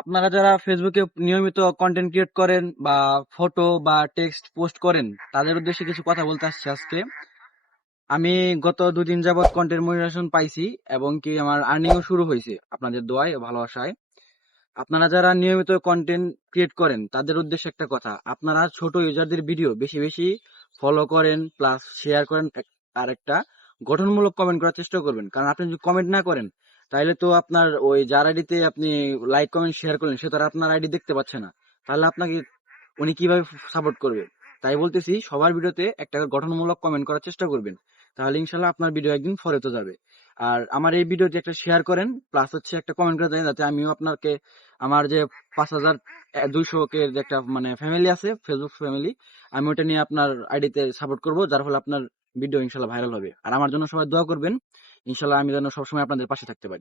আপনারা যারা ফেসবুকে নিয়মিত কন্টেন্ট ক্রিয়েট করেন বা ফটো বা টেক্সট পোস্ট করেন, তাদের উদ্দেশ্যে কিছু কথা বলতে আসছি আজকে। আমি গত 2 দিন যাবত কন্টেন্ট মনিটাইজেশন পাইছি এবং কি আমার আর্নিংও শুরু হয়েছে আপনাদের দোয়ায় ও ভালোবাসায়। আপনারা যারা নিয়মিত কন্টেন্ট ক্রিয়েট করেন তাদের উদ্দেশ্যে একটা কথা, আপনারা ছোট ইউজারদের ভিডিও বেশি বেশি ফলো করেন, প্লাস শেয়ার করেন, আর একটা গঠনমূলক কমেন্ট করার চেষ্টা করবেন। কারণ আপনি যদি কমেন্ট না করেন তাহলে তো আপনার ওই যার আইডিতে আপনি লাইক কমেন্ট শেয়ার করলেন সে তো আর আপনার আইডি দেখতে পাচ্ছে না, তাহলে আপনাকে উনি কিভাবে সাপোর্ট করবে? তাই বলতেছি, সবার ভিডিওতে একটা গঠনমূলক কমেন্ট করার চেষ্টা করবেন, তাহলে ইনশাল্লাহ আপনার ভিডিও একদিন ফলোতে যাবে। আর আমার এই ভিডিওতে একটা শেয়ার করেন, প্লাস হচ্ছে একটা কমেন্ট করে দেন, যাতে আমিও আপনাকে আমার যে 5200 কে যে একটা মানে ফ্যামিলি আছে, ফেসবুক ফ্যামিলি, আমি ওটা নিয়ে আপনার আইডিতে সাপোর্ট করব, যার ফলে আপনার ভিডিও ইনশাল্লাহ ভাইরাল হবে। আর আমার জন্য সবাই দোয়া করবেন, ইনশাল্লাহ আমি যেন সবসময় আপনাদের পাশে থাকতে পারি।